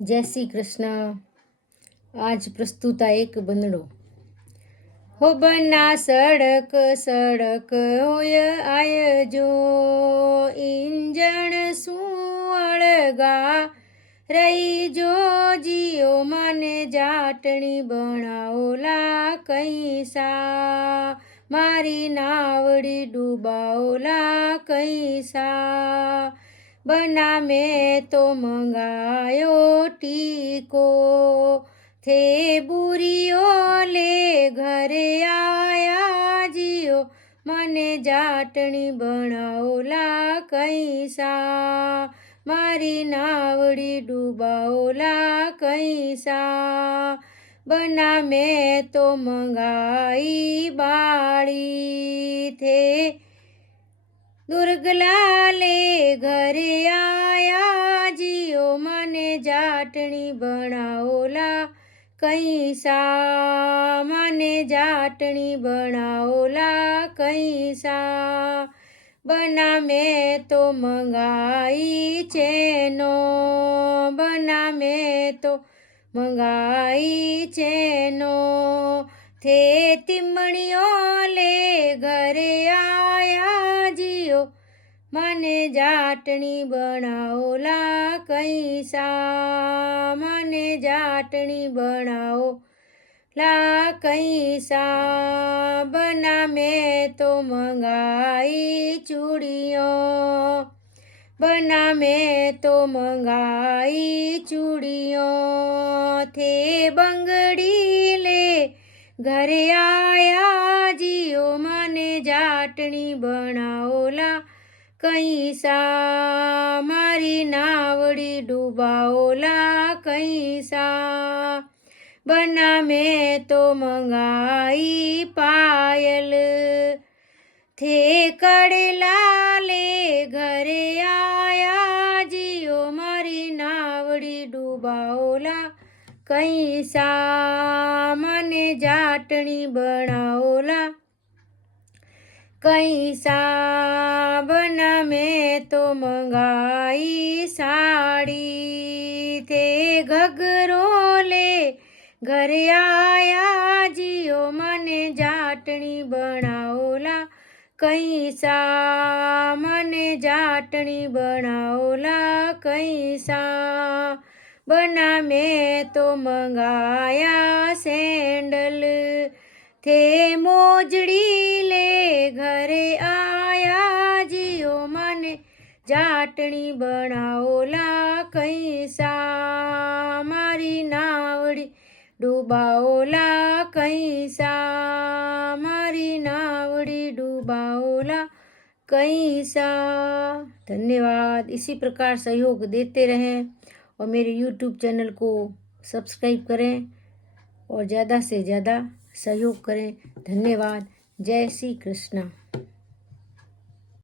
जय श्री कृष्ण। आज प्रस्तुत है एक बंदड़ो। हो बना सड़क सड़क होय आय जो इंजण सुअड़गा रही जो जियो माने जाटणी बनाओला कैसा मारी नावड़ी डूबाओला कैसा बना में तो मंगायो टीको थे बुरियो ले घरे आया जियो मने जाटणी बनाओला कैसा मारी नावड़ी डूबाओला कैसा बना में तो मंगाई बाड़ी थे दुर्गलाले घरे आया जियो मने जाटणी बनाओला कैसा मने जाटणी बनाओला कैसा बना में तो मंगाई चेनो बना में तो मंगाई चेनो थे तिमणियों ले घरे आया जियो मने जाटणी बनाओला कैसा मने जाटणी बनाओ ला कैसा बना में तो मंगाई चूड़ियों बना में तो मंगाई चूड़ियों थे बंगड़ी ले घरे आया जियो मने जाटणी बनाओला कैसा मारी नावड़ी डूबाओला कैसा बना में तो मंगाई पायल थे कड़ला ले घरे आया जियो मारी नावड़ी डूबाओला कैसा मने जाटणी बनाओला कैसा बना में तो मंगाई साड़ी थे घघरो ले घरे आया जियो मने जाटणी बनाओला कैसा मने जाटणी बनाओला कैसा बना में तो मंगाया सैंडल थे मोजड़ी ले घरे आया जियो मने जाटणी बनाओला कैसा मारी नावड़ी डूबाओला कैसा मारी नावड़ी डूबाओला कैसा। धन्यवाद। इसी प्रकार सहयोग देते रहें और मेरे YouTube चैनल को सब्सक्राइब करें और ज़्यादा से ज़्यादा सहयोग करें। धन्यवाद। जय श्री कृष्ण।